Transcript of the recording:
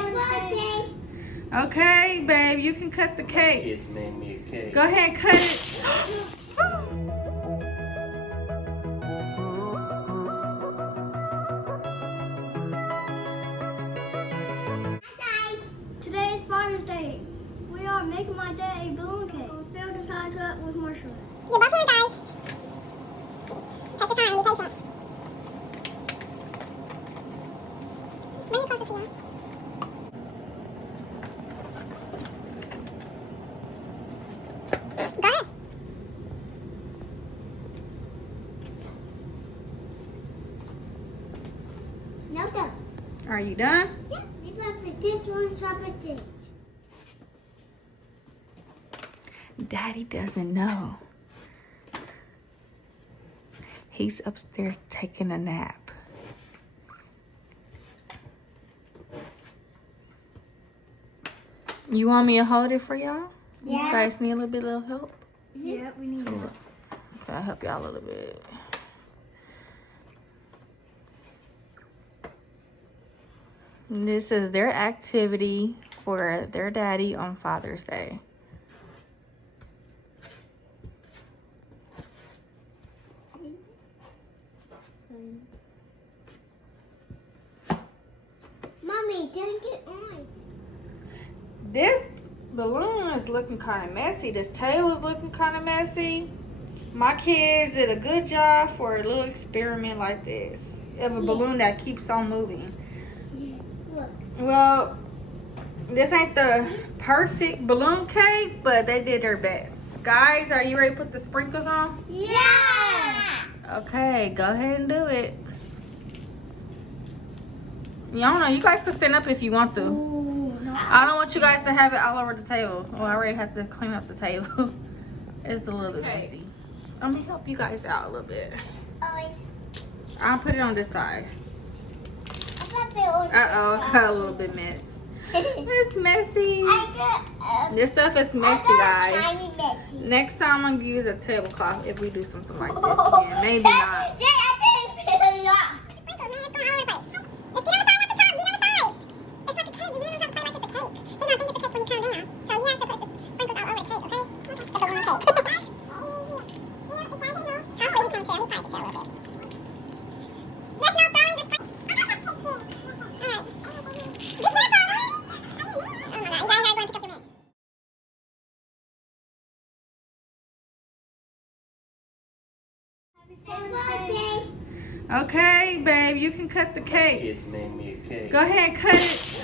birthday. Okay, babe, you can cut the cake. Kids made me a cake. Go ahead and cut it. Today is Father's Day. We are making my dad a balloon cake. Fill the sides up with marshmallows. You're both here, guys. Take your time, be patient. Bring it closer to you. Go ahead. No, done. Are you done? Yeah, maybe I put this on top of this. Daddy doesn't know. He's upstairs taking a nap. You want me to hold it for y'all? Yeah. You guys need a little bit of help? Yeah, we need it. Okay, I'll help y'all a little bit. This is their activity for their daddy on Father's Day. Mommy, didn't get on. This balloon is looking kind of messy. This tail is looking kind of messy. My kids did a good job for a little experiment like this of a balloon that keeps on moving. Yeah, look. Well, this ain't the perfect balloon cake, but they did their best. Guys, are you ready to put the sprinkles on? Yeah! Okay, go ahead and do it. Y'all know, you guys can stand up if you want to. Ooh, no. I don't want you guys to have it all over the table. Well, I already have to clean up the table. It's a little bit messy. Let me help you guys out a little bit. Always. I'll put it on this side. I put it on. Uh-oh, got a little bit mess. It's messy. I got, This stuff is messy, I guys. got tiny messy. Next time I'm gonna use a tablecloth if we do something like this again. Maybe not. Jay, I didn't put it on. Sprinkles, man, it's going all over the place. Just get on the side at the top, get on the side. It's like a cake, you don't have to play like it's a cake. They don't think it's a cake when you come down. So you have to put the sprinkles all over the cake, okay? It's a balloon cake. I'll say he can too, he probably can tell a little bit. Yes, no, throwing the sprinkles. Alright. Be careful! Oh my god, you guys are going to pick up your mess. Happy birthday. Okay, babe, you can cut the cake. Kids made me a cake. Go ahead and cut it.